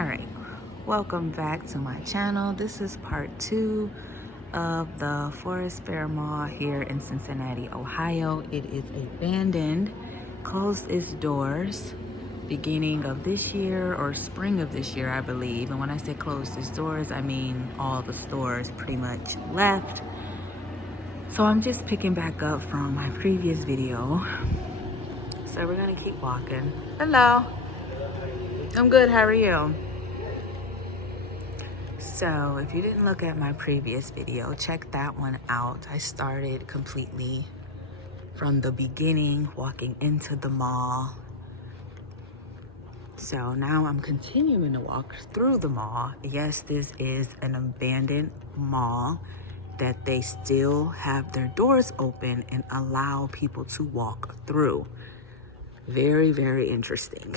All right, welcome back to my channel. This is part 2 of the Forest Fair Mall here in Cincinnati, Ohio. It is abandoned, closed its doors beginning of this year or spring of this year, I believe. And when I say closed its doors, I mean all the stores pretty much left. So I'm just picking back up from my previous video. So we're gonna keep walking. Hello. I'm good, how are you? So if you didn't look at my previous video, check that one out. I started completely from the beginning, walking into the mall. So now I'm continuing to walk through the mall. Yes, this is an abandoned mall that they still have their doors open and allow people to walk through. Very, very interesting,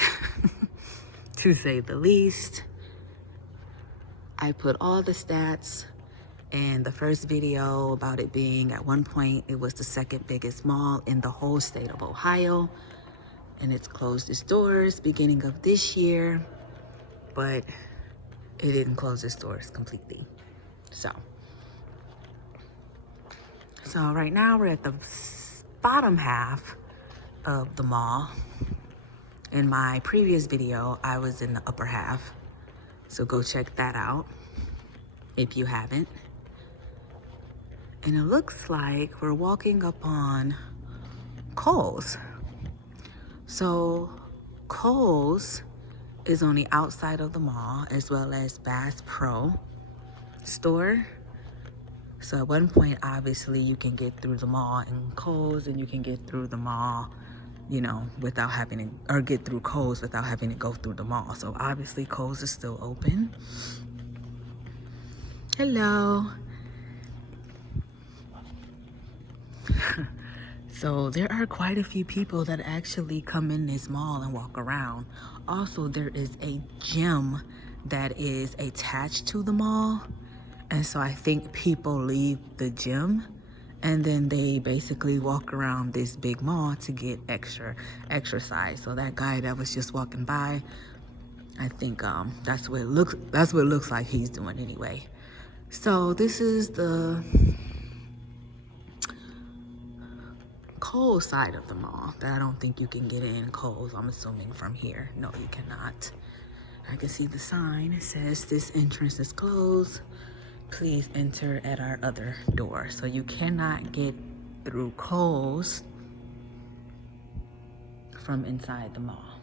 to say the least. I put all the stats in the first video about it being, at one point, it was the second biggest mall in the whole state of Ohio. And it's closed its doors beginning of this year, but it didn't close its doors completely. So right now we're at the bottom half of the mall. In my previous video, I was in the upper half. So go check that out if you haven't. And it looks like we're walking up on Kohl's. So Kohl's is on the outside of the mall, as well as Bass Pro store. So at one point, obviously, you can get through the mall in Kohl's, and you can get through the mall, you know, without having to, or get through Kohl's without having to go through the mall. So obviously, Kohl's is still open. Hello. So there are quite a few people that actually come in this mall and walk around. Also, there is a gym that is attached to the mall. And so I think people leave the gym and then they basically walk around this big mall to get extra exercise. So that guy that was just walking by, I think that's what it looks like he's doing anyway. So this is the Kohl's side of the mall that I don't think you can get in Kohl's, I'm assuming, from here. No, you cannot. I can see the sign. It says this entrance is closed. Please enter at our other door. So you cannot get through Kohl's from inside the mall.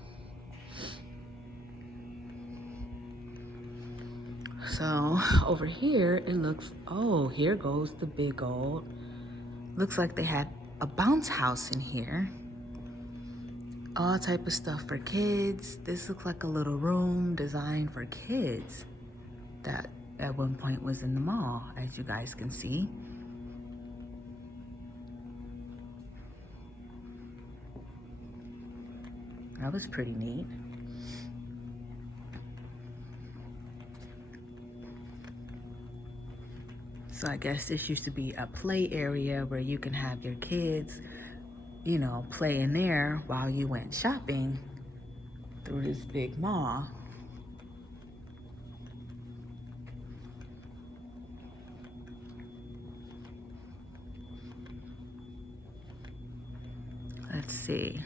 So over here, it looks, oh, here goes the big old, looks like they had a bounce house in here. All type of stuff for kids. This looks like a little room designed for kids that at one point was in the mall, as you guys can see. That was pretty neat. So I guess this used to be a play area where you can have your kids, you know, play in there while you went shopping through this big mall. Let's see.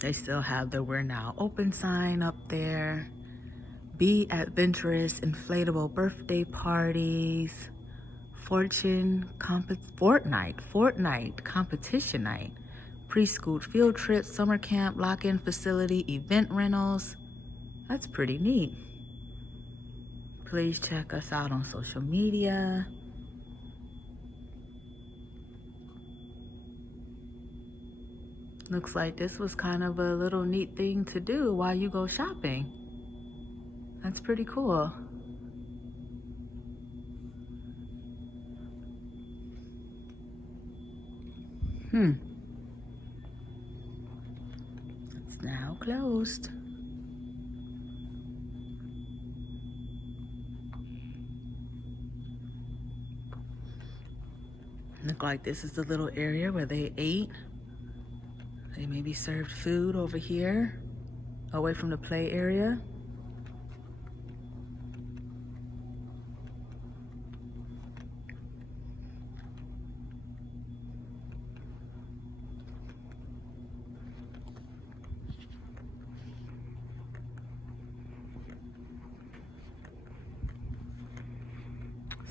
They still have the "We're Now Open" sign up there. Be adventurous, inflatable birthday parties, Fortnite competition night, preschool field trips, summer camp, lock-in facility, event rentals. That's pretty neat. Please check us out on social media. Looks like this was kind of a little neat thing to do while you go shopping. That's pretty cool. It's now closed. Look like this is the little area where they ate. They maybe served food over here. away from the play area.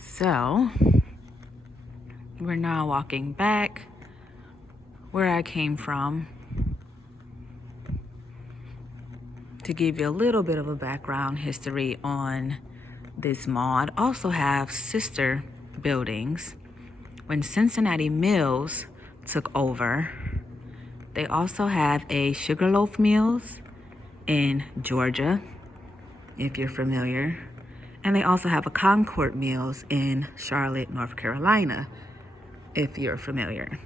So we're now walking back where I came from to give you a little bit of a background history on this mall. It also have sister buildings. When Cincinnati Mills took over, they also have a Sugarloaf Mills in Georgia, if you're familiar. And they also have a Concord Mills in Charlotte, North Carolina, if you're familiar.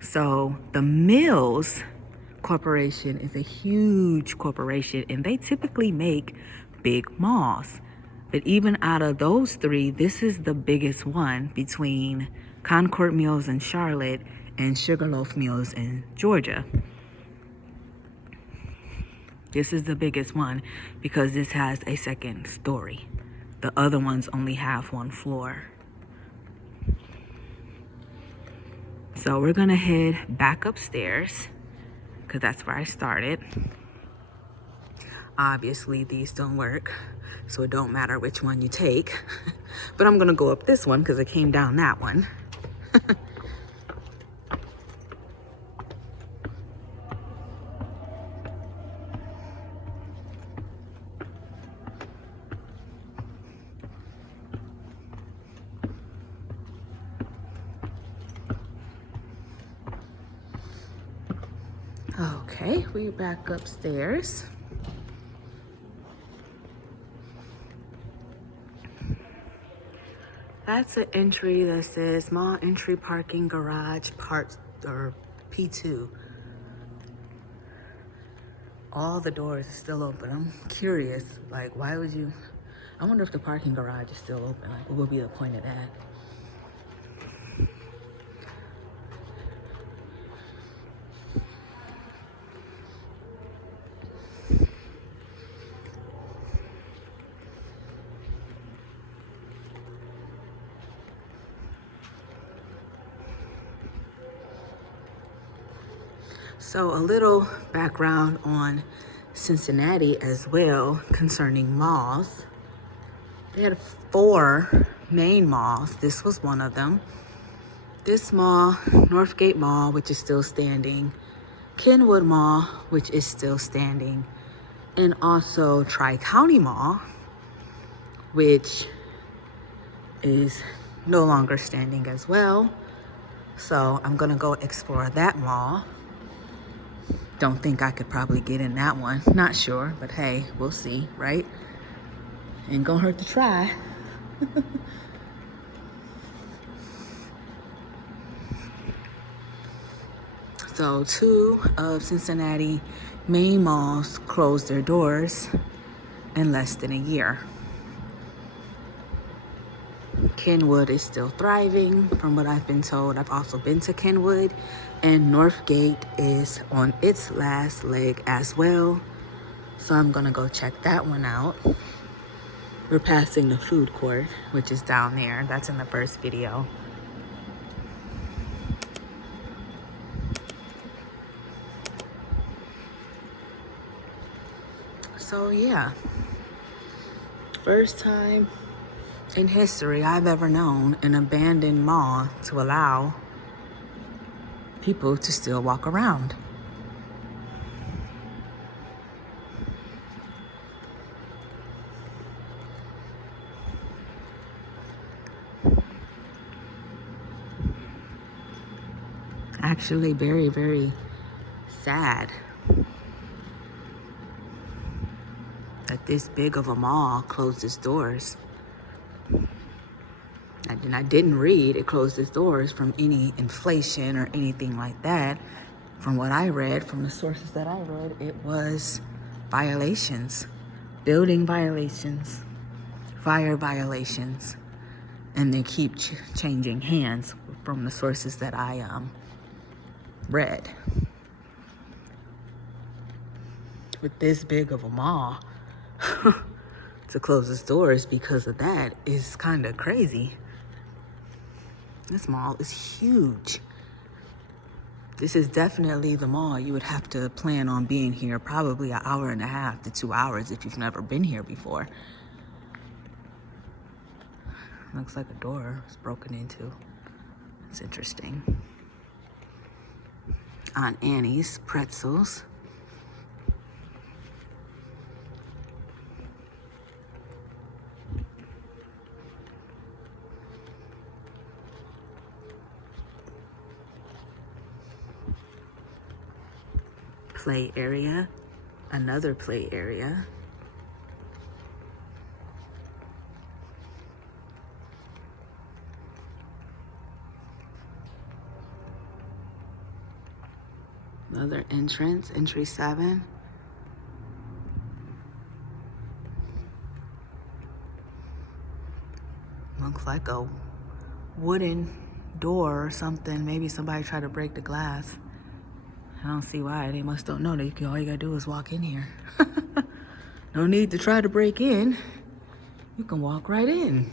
So the Mills Corporation is a huge corporation, and they typically make big malls. But even out of those three, this is the biggest one between Concord Mills in Charlotte and Sugarloaf Mills in Georgia. This is the biggest one because this has a second story. The other ones only have one floor. So we're gonna head back upstairs because that's where I started. Obviously these don't work, so it don't matter which one you take. But I'm gonna go up this one because I came down that one. Okay, we're back upstairs. That's an entry that says small entry parking garage part or P2. All the doors are still open. I'm curious, like, why would you? I wonder if the parking garage is still open. Like, what would be the point of that? So a little background on Cincinnati as well concerning malls. They had 4 main malls. This was one of them. This mall, Northgate Mall, which is still standing, Kenwood Mall, which is still standing, and also Tri-County Mall, which is no longer standing as well. So I'm gonna go explore that mall. Don't think I could probably get in that one. Not sure, but hey, we'll see, right? Ain't gonna hurt to try. So 2 of Cincinnati main malls closed their doors in less than a year. Kenwood is still thriving, from what I've been told. I've also been to Kenwood, and Northgate is on its last leg as well. So I'm gonna go check that one out. We're passing the food court, which is down there. That's in the first video. So yeah, first time in history I've ever known an abandoned mall to allow people to still walk around. Actually, very, very sad that this big of a mall closed its doors. And I didn't read it closed its doors from any inflation or anything like that. From what I read, from the sources that I read, it was violations, building violations, fire violations, and they keep changing hands from the sources that I read. with this big of a mall to close its doors because of that is kind of crazy. This mall is huge. This is definitely the mall you would have to plan on being here probably an hour and a half to 2 hours if you've never been here before. Looks like a door is broken into. It's interesting. Aunt Annie's pretzels. Play area, another play area. Another entrance, entry 7. Looks like a wooden door or something. Maybe somebody tried to break the glass. I don't see why. They must don't know that all you gotta do is walk in here. No need to try to break in. You can walk right in.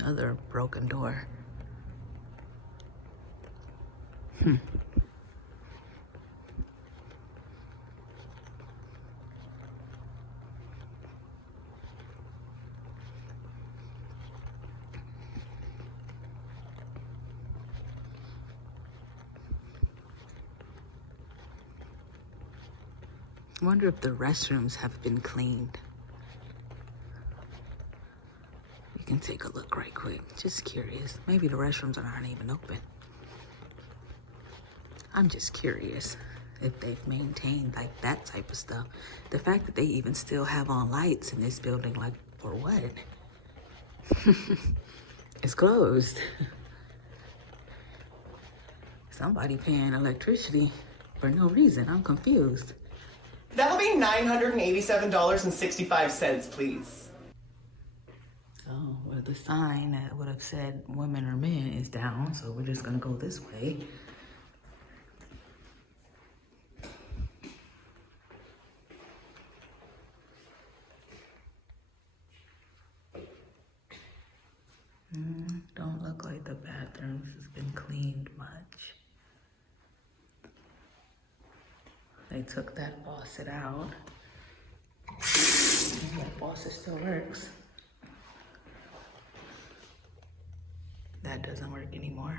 Another broken door. I wonder if the restrooms have been cleaned. We can take a look right quick. Just curious. Maybe the restrooms aren't even open. I'm just curious if they've maintained like that type of stuff. The fact that they even still have on lights in this building, like for what? It's closed. Somebody paying electricity for no reason. I'm confused. That'll be $987.65, please. Oh, well, the sign that would have said women or men is down, so we're just gonna go this way. Don't look like the bathrooms has been cleaned much. They took that faucet out. That faucet still works. That doesn't work anymore.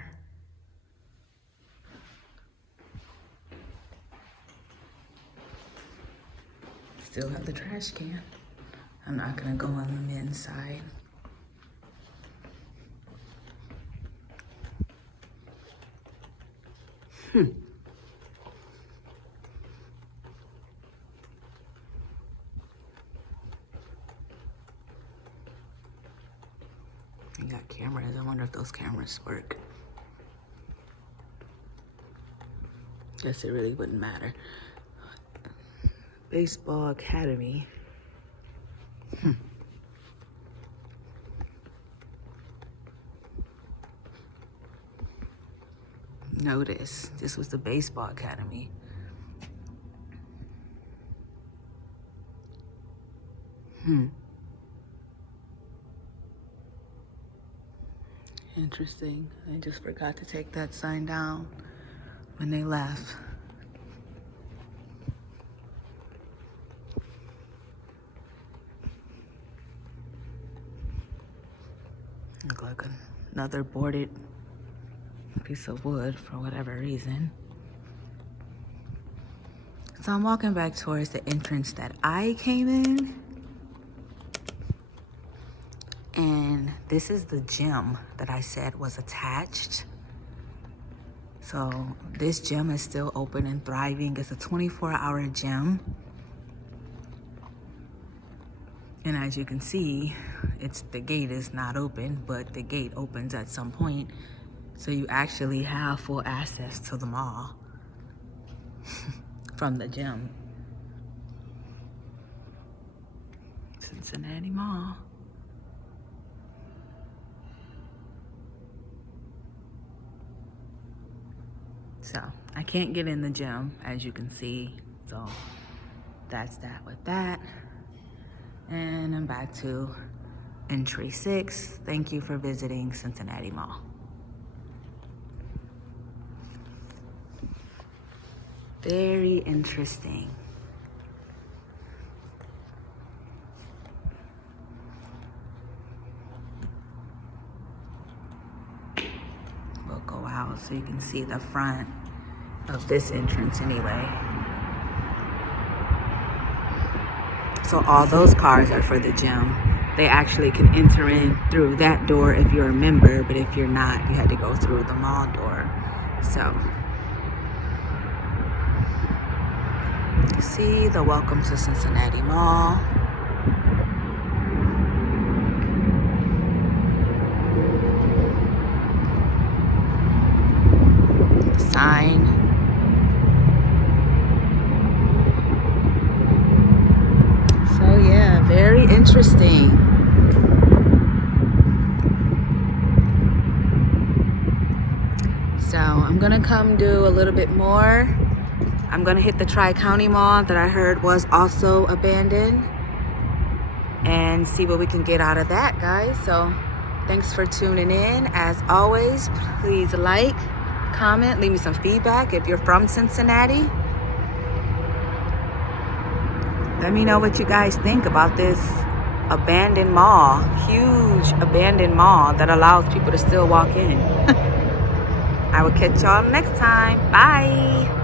Still have the trash can. I'm not gonna go on the men's side. You got cameras. I wonder if those cameras work. Guess it really wouldn't matter. Baseball Academy. Notice, this was the Baseball Academy. Interesting. I just forgot to take that sign down when they left. Look like another boarded piece of wood for whatever reason. So I'm walking back towards the entrance that I came in. And this is the gym that I said was attached. So this gym is still open and thriving. It's a 24-hour gym. And as you can see, the gate is not open, but the gate opens at some point. So you actually have full access to the mall from the gym. Cincinnati Mall. So I can't get in the gym, as you can see. So that's that with that. And I'm back to entry 6. Thank you for visiting Cincinnati Mall. Very interesting. We'll go out so you can see the front of this entrance anyway. So all those cars are for the gym. They actually can enter in through that door if you're a member, but if you're not, you had to go through the mall door. So, you see the welcome to Cincinnati Mall. Sign. So yeah, very interesting. So I'm gonna come do a little bit more. I'm gonna hit the Tri-County Mall that I heard was also abandoned and see what we can get out of that, guys. So thanks for tuning in. As always, please like, comment, leave me some feedback if you're from Cincinnati. Let me know what you guys think about this abandoned mall, huge abandoned mall that allows people to still walk in. I will catch y'all next time. Bye.